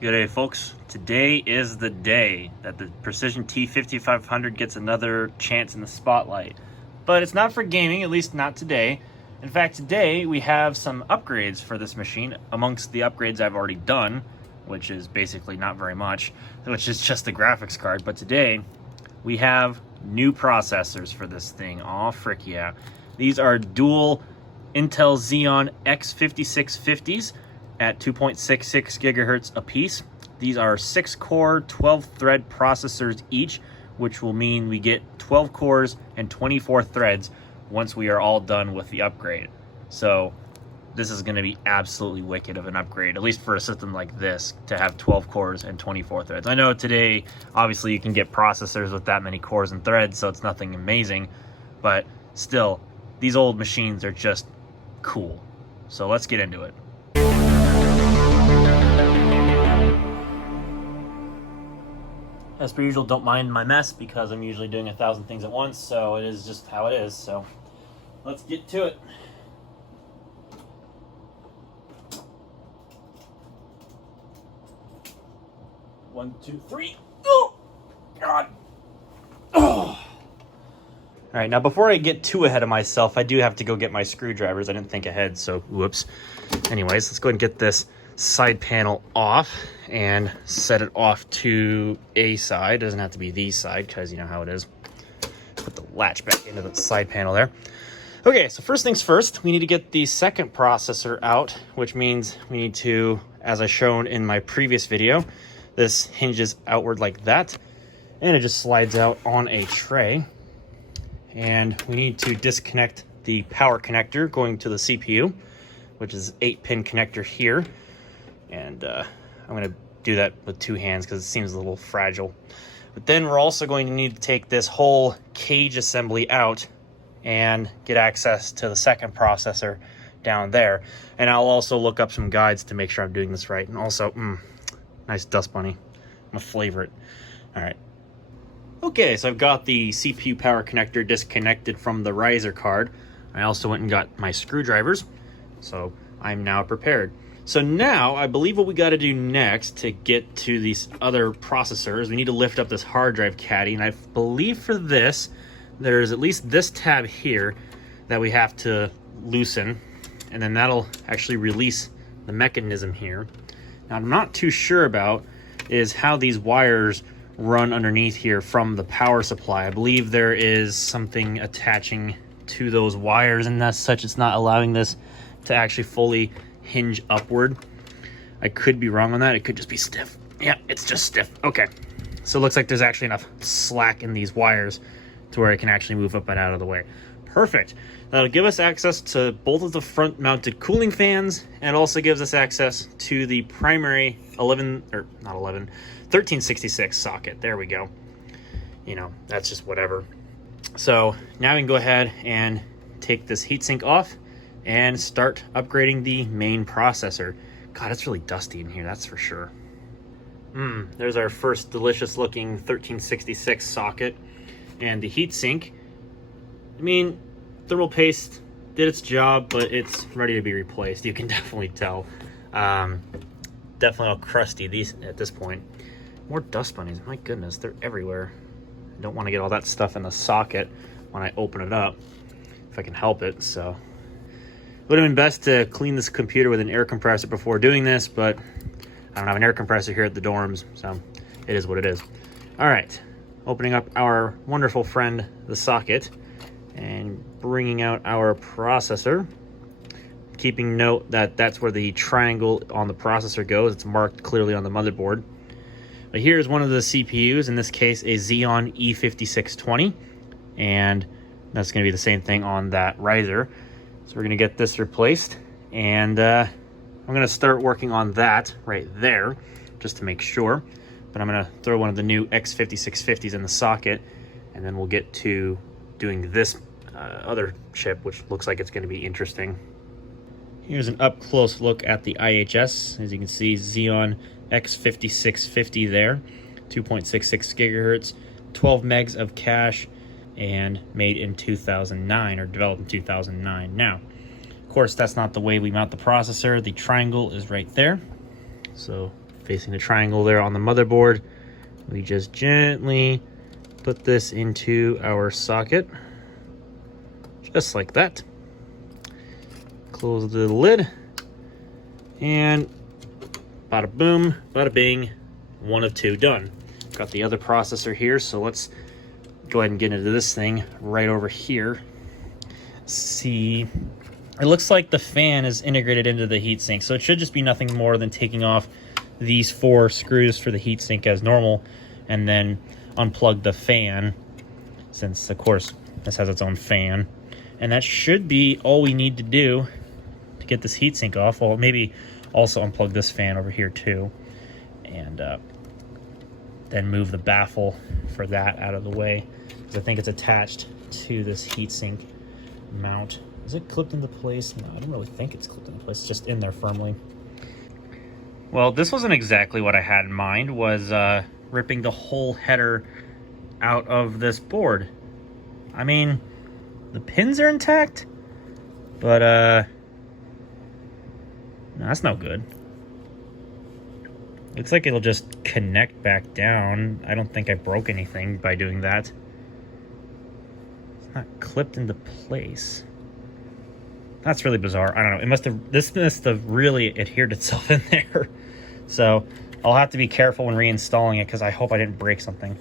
Good day, folks. Today is the day that the Precision T5500 gets another chance in the spotlight. But it's not for gaming, at least not today. In fact, today we have some upgrades for this machine amongst the upgrades I've already done, which is basically not very much, which is just the graphics card. But today we have new processors for this thing. Aw, frick yeah. These are dual Intel Xeon X5650s at 2.66 gigahertz apiece. These are 6-core, 12-thread processors each, which will mean we get 12 cores and 24 threads once we are all done with the upgrade. So this is going to be absolutely wicked of an upgrade, at least for a system like this, to have 12 cores and 24 threads. I know today, obviously, you can get processors with that many cores and threads, so it's nothing amazing, but still, these old machines are just cool. So let's get into it. As per usual, don't mind my mess because I'm usually doing 1,000 things at once, so it is just how it is. So let's get to it. One, two, three. Oh, God. Oh. All right, now before I get too ahead of myself, I do have to go get my screwdrivers. I didn't think ahead, so whoops. Anyways, let's go ahead and get this side panel off and set it off to a side. It doesn't have to be the side because you know how it is. Put the latch back into the side panel there. Okay, so first things first, we need to get the second processor out, which means we need to, as I shown in my previous video, this hinges outward like that, and it just slides out on a tray. And we need to disconnect the power connector going to the CPU, which is 8-pin connector here. And I'm going to do that with 2 hands because it seems a little fragile. But then we're also going to need to take this whole cage assembly out and get access to the second processor down there. And I'll also look up some guides to make sure I'm doing this right. And also, nice dust bunny. I'm a favorite. All right. Okay, so I've got the CPU power connector disconnected from the riser card. I also went and got my screwdrivers, so I'm now prepared. So now, I believe what we got to do next to get to these other processors, we need to lift up this hard drive caddy, and I believe for this, there's at least this tab here that we have to loosen, and then that'll actually release the mechanism here. Now, I'm not too sure about is how these wires run underneath here from the power supply. I believe there is something attaching to those wires, and as such, it's not allowing this to actually fully hinge upward. I could be wrong on that. It could just be stiff. Yeah, it's just stiff. Okay. So it looks like there's actually enough slack in these wires to where it can actually move up and out of the way. Perfect. That'll give us access to both of the front mounted cooling fans, and it also gives us access to the primary 1366 socket. There we go. You know, that's just whatever. So now we can go ahead and take this heatsink off and start upgrading the main processor. God, it's really dusty in here, that's for sure. There's our first delicious looking 1366 socket. And the heatsink, I mean, thermal paste did its job, but it's ready to be replaced. You can definitely tell. Definitely all crusty these at this point. More dust bunnies, my goodness, they're everywhere. I don't want to get all that stuff in the socket when I open it up, if I can help it, so. Would have been best to clean this computer with an air compressor before doing this, but I don't have an air compressor here at the dorms, so it is what it is. All right, opening up our wonderful friend, the socket, and bringing out our processor. Keeping note that that's where the triangle on the processor goes. It's marked clearly on the motherboard. But here's one of the CPUs, in this case, a Xeon E5620, and that's going to be the same thing on that riser. So we're going to get this replaced, and I'm going to start working on that right there, just to make sure. But I'm going to throw one of the new X5650s in the socket, and then we'll get to doing this other chip, which looks like it's going to be interesting. Here's an up-close look at the IHS. As you can see, Xeon X5650 there, 2.66 gigahertz, 12 megs of cache, and made in 2009, or developed in 2009. Now, of course, that's not the way we mount the processor. The triangle is right there. So facing the triangle there on the motherboard. We just gently put this into our socket, just like that. Close the lid, and bada boom, bada bing, one of two done. Got the other processor here, so let's go ahead and get into this thing right over here. See, it looks like the fan is integrated into the heatsink, so it should just be nothing more than taking off these 4 screws for the heatsink as normal, and then unplug the fan, since of course this has its own fan, and that should be all we need to do to get this heatsink off. Well, maybe also unplug this fan over here too, and then move the baffle for that out of the way, because I think it's attached to this heatsink mount. Is it clipped into place? No, I don't really think it's clipped into place. It's just in there firmly. Well, this wasn't exactly what I had in mind, was ripping the whole header out of this board. I mean, the pins are intact, but no, that's no good. Looks like it'll just connect back down. I don't think I broke anything by doing that. It's not clipped into place. That's really bizarre. I don't know. It must have, this must have really adhered itself in there. So I'll have to be careful when reinstalling it, because I hope I didn't break something.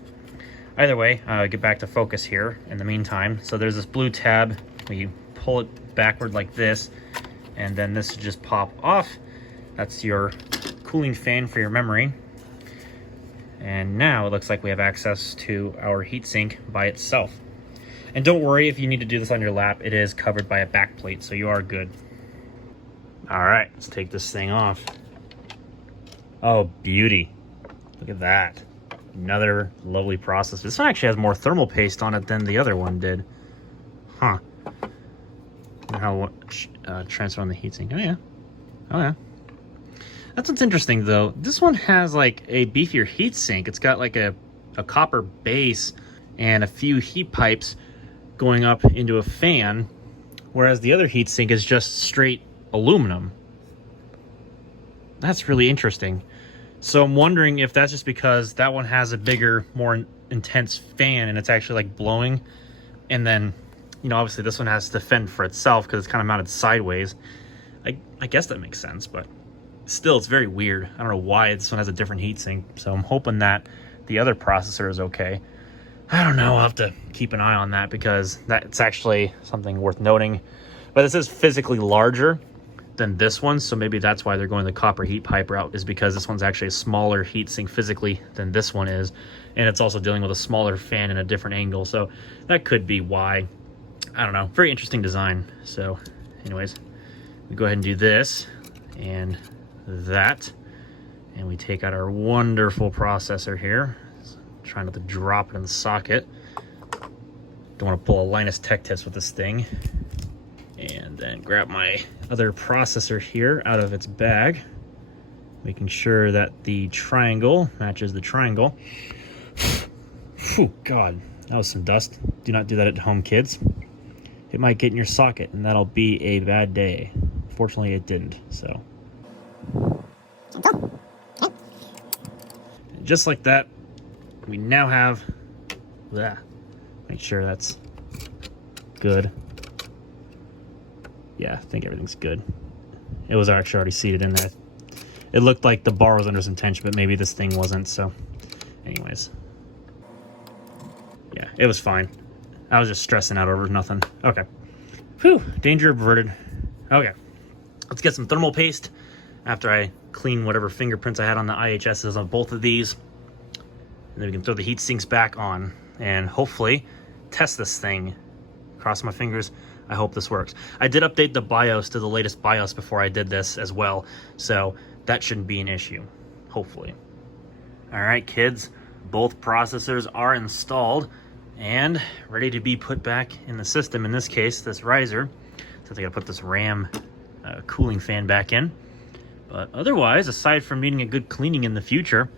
Either way, get back to focus here in the meantime. So there's this blue tab. We pull it backward like this, and then this should just pop off. That's your cooling fan for your memory. And now it looks like we have access to our heatsink by itself. And don't worry if you need to do this on your lap, it is covered by a back plate, so you are good. All right, let's take this thing off. Oh, beauty. Look at that. Another lovely process. This one actually has more thermal paste on it than the other one did. Huh. How transfer on the heatsink. Oh, yeah. Oh, yeah. That's what's interesting, though. This one has like a beefier heatsink. It's got like a copper base and a few heat pipes going up into a fan, whereas the other heatsink is just straight aluminum. That's really interesting. So I'm wondering if that's just because that one has a bigger, more intense fan and it's actually like blowing, and then, you know, obviously this one has to fend for itself because it's kind of mounted sideways. I guess that makes sense, but still, it's very weird. I don't know why this one has a different heatsink, so I'm hoping that the other processor is okay. I don't know, I'll have to keep an eye on that, because that's actually something worth noting. But this is physically larger than this one, so maybe that's why they're going the copper heat pipe route, is because this one's actually a smaller heatsink physically than this one is, and it's also dealing with a smaller fan in a different angle, so that could be why. I don't know, very interesting design. So anyways, we go ahead and do this and that, and we take out our wonderful processor here. Try not to drop it in the socket. Don't want to pull a Linus Tech Tips with this thing. And then grab my other processor here out of its bag, making sure that the triangle matches the triangle. Whew, God, that was some dust. Do not do that at home, kids. It might get in your socket, and that'll be a bad day. Fortunately, it didn't, so. And just like that, we now have that. Make sure that's good. Yeah, I think everything's good. It was actually already seated in there. It looked like the bar was under some tension, but maybe this thing wasn't, so anyways. Yeah, it was fine. I was just stressing out over nothing. Okay. Whew, danger averted. Okay, let's get some thermal paste after I clean whatever fingerprints I had on the IHSs on both of these. And then we can throw the heat sinks back on and hopefully test this thing. Cross my fingers. I hope this works. I did update the BIOS to the latest BIOS before I did this as well, so that shouldn't be an issue, hopefully. All right, kids, both processors are installed and ready to be put back in the system. In this case, this riser. So I gotta put this RAM cooling fan back in. But otherwise, aside from needing a good cleaning in the future,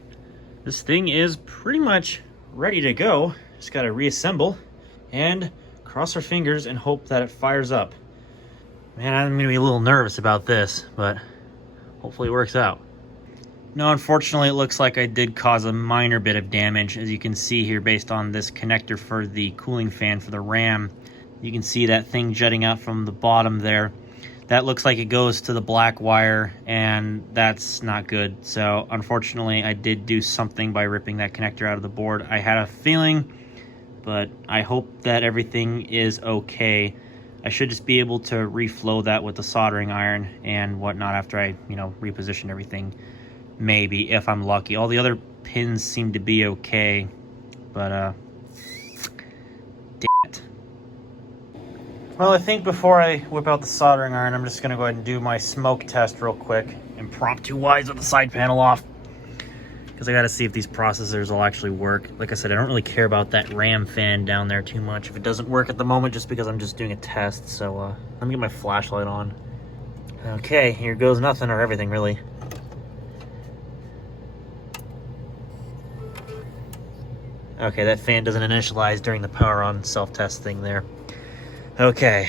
this thing is pretty much ready to go. Just gotta reassemble and cross our fingers and hope that it fires up. Man, I'm gonna be a little nervous about this, but hopefully it works out. No, unfortunately, it looks like I did cause a minor bit of damage. As you can see here, based on this connector for the cooling fan for the RAM, you can see that thing jutting out from the bottom there. That looks like it goes to the black wire, and that's not good. So unfortunately, I did do something by ripping that connector out of the board. I had a feeling, but I hope that everything is okay. I should just be able to reflow that with the soldering iron and whatnot after I, reposition everything. Maybe, if I'm lucky. All the other pins seem to be okay, but damn it. Well, I think before I whip out the soldering iron, I'm just gonna go ahead and do my smoke test real quick, impromptu-wise with the side panel off, because I gotta see if these processors will actually work. Like I said, I don't really care about that RAM fan down there too much if it doesn't work at the moment, just because I'm just doing a test. So let me get my flashlight on. Okay, here goes nothing or everything, really. Okay, that fan doesn't initialize during the power on self-test thing there. Okay.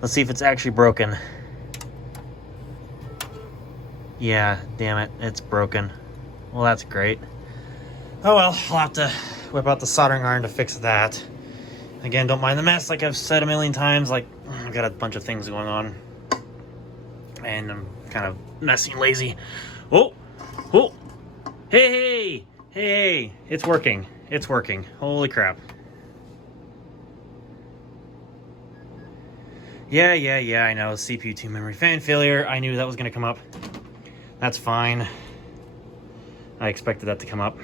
Let's see if it's actually broken. Yeah, damn it, it's broken. Well, that's great. Oh well, I'll have to whip out the soldering iron to fix that. Again, don't mind the mess, like I've said a million times. Like, I've got a bunch of things going on. And I'm kind of messy and lazy. Oh! Oh! Hey! Hey, it's working. It's working. Holy crap. Yeah, I know. CPU 2 memory fan failure. I knew that was going to come up. That's fine. I expected that to come up.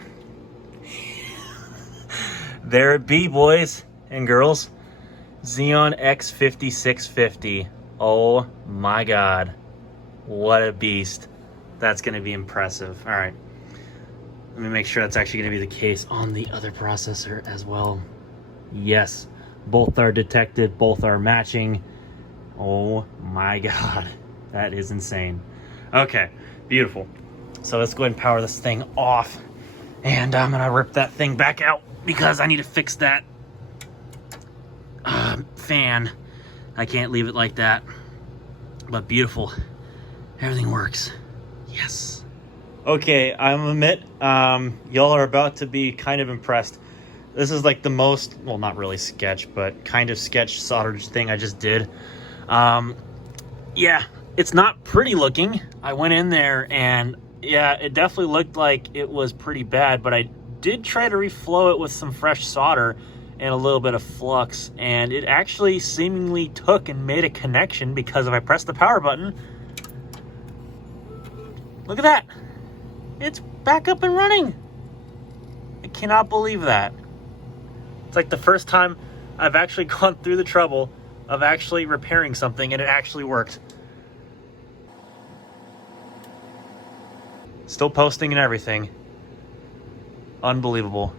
There it be, boys and girls. Xeon X5650. Oh my god. What a beast. That's going to be impressive. All right. Let me make sure that's actually going to be the case on the other processor as well. Yes, both are detected, both are matching. Oh my god, that is insane. Okay, beautiful. So let's go ahead and power this thing off. And I'm going to rip that thing back out because I need to fix that fan. I can't leave it like that. But beautiful. Everything works. Yes. Okay, I admit, y'all are about to be kind of impressed. This is like the most, well, not really sketch, but kind of sketch soldered thing I just did. Yeah, it's not pretty looking. I went in there and yeah, it definitely looked like it was pretty bad, but I did try to reflow it with some fresh solder and a little bit of flux, and it actually seemingly took and made a connection, because if I press the power button, look at that. It's back up and running. I cannot believe that. It's like the first time I've actually gone through the trouble of actually repairing something and it actually worked. Still posting and everything. Unbelievable.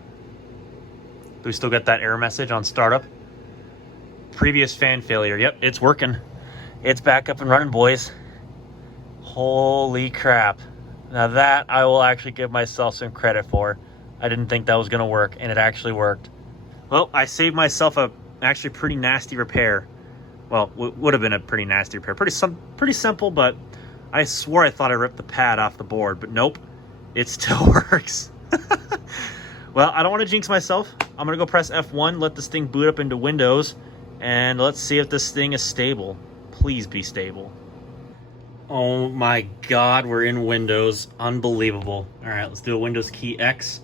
Do we still get that error message on startup? Previous fan failure. Yep, it's working. It's back up and running, boys. Holy crap. Now that I will actually give myself some credit for. I didn't think that was going to work, and it actually worked. Well, I saved myself a actually pretty nasty repair. Well, would have been a pretty nasty repair. Pretty simple, but I swore I thought I ripped the pad off the board, but nope. It still works. Well, I don't want to jinx myself. I'm going to go press F1, let this thing boot up into Windows, and let's see if this thing is stable. Please be stable. Oh my god, we're in Windows. Unbelievable. All right, let's do a Windows key X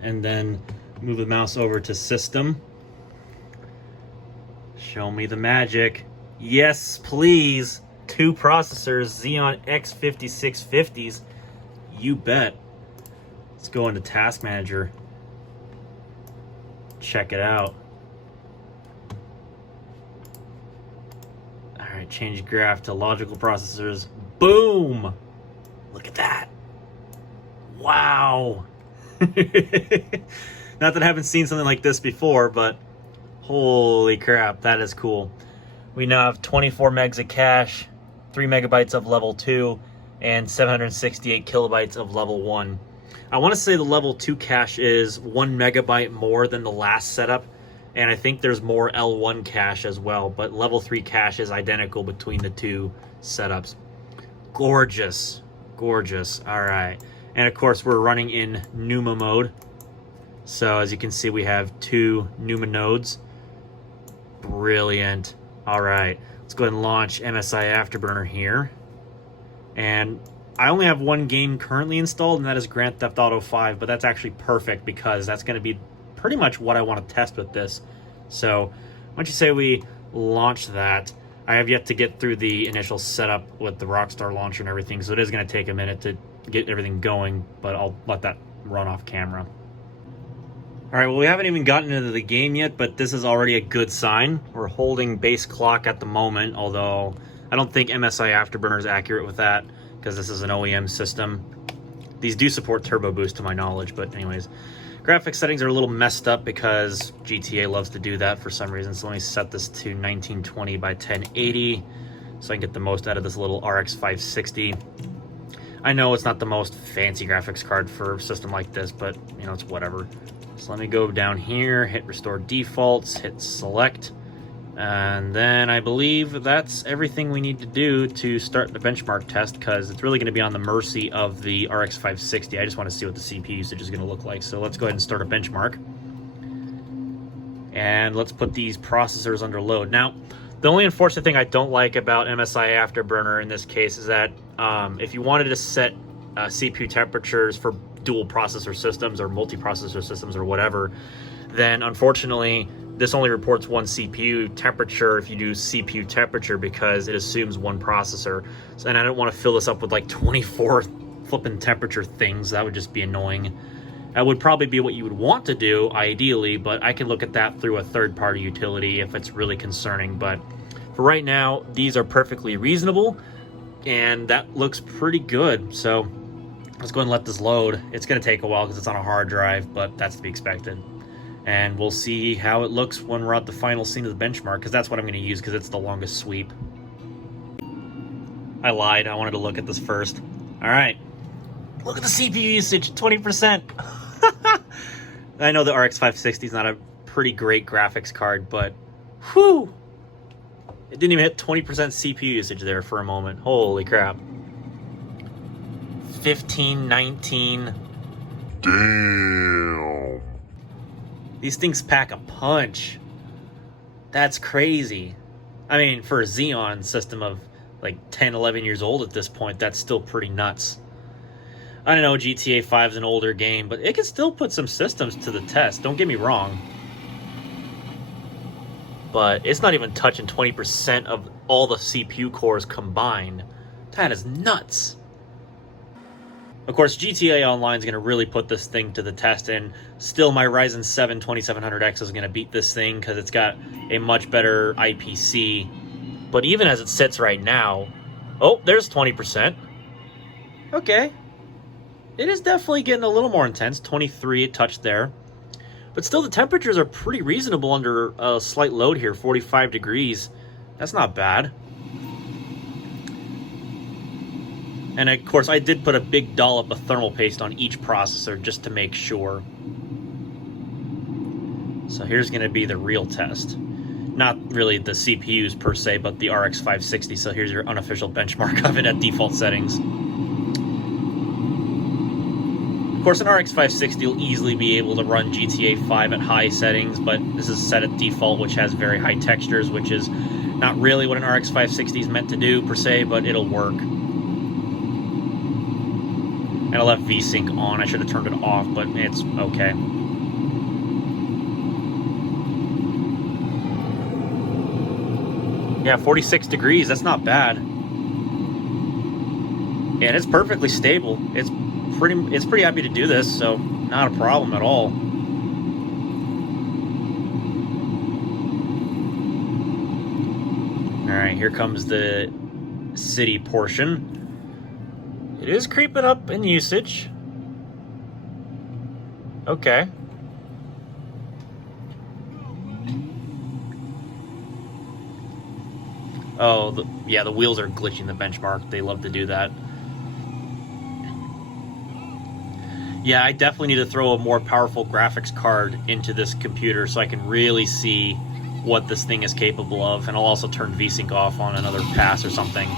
and then move the mouse over to System. Show me the magic. Yes, please. 2 processors, Xeon X5650s. You bet. Let's go into Task Manager. Check it out. Alright, change graph to logical processors. Boom! Look at that. Wow. Not that I haven't seen something like this before, but holy crap, that is cool. We now have 24 megs of cache, 3 megabytes of level 2, and 768 kilobytes of level 1. I want to say the level 2 cache is 1 megabyte more than the last setup, and I think there's more L1 cache as well, but level 3 cache is identical between the two setups. Gorgeous. Gorgeous. All right. And of course, we're running in NUMA mode. So as you can see, we have 2 NUMA nodes. Brilliant. All right. Let's go ahead and launch MSI Afterburner here. And I only have 1 game currently installed, and that is Grand Theft Auto 5, but that's actually perfect because that's going to be pretty much what I want to test with this. So why don't you say we launch that? I have yet to get through the initial setup with the Rockstar launcher and everything, so it is going to take a minute to get everything going, but I'll let that run off camera. All right, well, we haven't even gotten into the game yet, but this is already a good sign. We're holding base clock at the moment, although I don't think MSI Afterburner is accurate with that because this is an OEM system. These do support turbo boost to my knowledge, but anyways. Graphics settings are a little messed up because GTA loves to do that for some reason. So let me set this to 1920 by 1080 so I can get the most out of this little RX 560. I know it's not the most fancy graphics card for a system like this, but you know, it's whatever. So let me go down here, hit restore defaults, hit select, and then I believe that's everything we need to do to start the benchmark test, because it's really going to be on the mercy of the RX 560. I just want to see what the CPU usage is going to look like. So let's go ahead and start a benchmark. And let's put these processors under load. Now, the only unfortunate thing I don't like about MSI Afterburner in this case is that if you wanted to set CPU temperatures for dual processor systems or multi-processor systems or whatever, then unfortunately this only reports 1 CPU temperature if you do CPU temperature, because it assumes 1 processor. So, and I don't want to fill this up with like 24 flipping temperature things. That would just be annoying. That would probably be what you would want to do ideally, but I can look at that through a third-party utility if it's really concerning. But for right now, these are perfectly reasonable, and that looks pretty good. So let's go ahead and let this load. It's going to take a while because it's on a hard drive, but that's to be expected. And we'll see how it looks when we're at the final scene of the benchmark, because that's what I'm going to use because it's the longest sweep. I lied. I wanted to look at this first. All right. Look at the CPU usage, 20%. I know the RX 560 is not a pretty great graphics card, but whew, it didn't even hit 20% CPU usage there for a moment. Holy crap. 15, 19. Damn. These things pack a punch. That's crazy. I mean, for a Xeon system of like 10, 11 years old at this point, that's still pretty nuts. I don't know, GTA 5 is an older game, but it can still put some systems to the test. Don't get me wrong. But it's not even touching 20% of all the CPU cores combined. That is nuts. Of course, GTA Online is going to really put this thing to the test, and still my Ryzen 7 2700X is going to beat this thing because it's got a much better IPC. But even as it sits right now, oh, there's 20%. Okay. It is definitely getting a little more intense. 23 it touched there. But still, the temperatures are pretty reasonable under a slight load here, 45 degrees. That's not bad. And of course, I did put a big dollop of thermal paste on each processor just to make sure. So here's going to be the real test. Not really the CPUs per se, but the RX 560. So here's your unofficial benchmark of it at default settings. Of course, an RX 560 will easily be able to run GTA 5 at high settings, but this is set at default, which has very high textures, which is not really what an RX 560 is meant to do per se, but it'll work. And I left VSync on. I should have turned it off, but it's okay. Yeah, 46 degrees. That's not bad. And it's perfectly stable. It's pretty happy to do this, so not a problem at all. All right, here comes the city portion. It is creeping up in usage. Okay. Oh, yeah, the wheels are glitching the benchmark. They love to do that. Yeah, I definitely need to throw a more powerful graphics card into this computer so I can really see what this thing is capable of. And I'll also turn VSync off on another pass or something.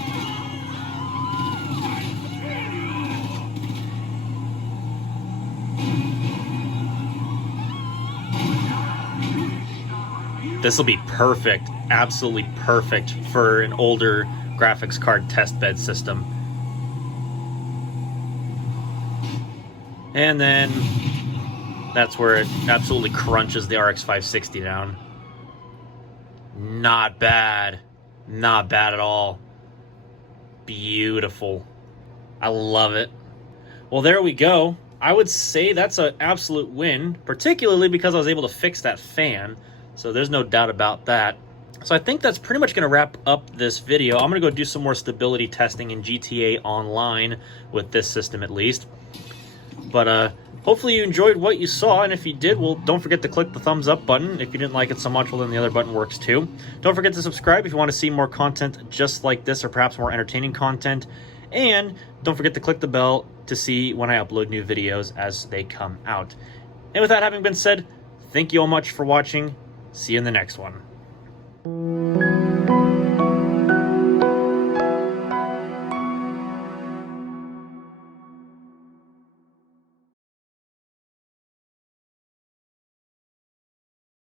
This will be perfect, absolutely perfect for an older graphics card test bed system. And then that's where it absolutely crunches the RX 560 down. Not bad. Not bad at all. Beautiful. I love it. Well, there we go. I would say that's an absolute win, particularly because I was able to fix that fan. So there's no doubt about that. So I think that's pretty much going to wrap up this video. I'm going to go do some more stability testing in GTA Online with this system at least. But hopefully you enjoyed what you saw, and if you did, well, don't forget to click the thumbs up button. If you didn't like it so much, well, then the other button works too. Don't forget to subscribe if you want to see more content just like this, or perhaps more entertaining content. And don't forget to click the bell to see when I upload new videos as they come out. And with that having been said, thank you all much for watching. See you in the next one.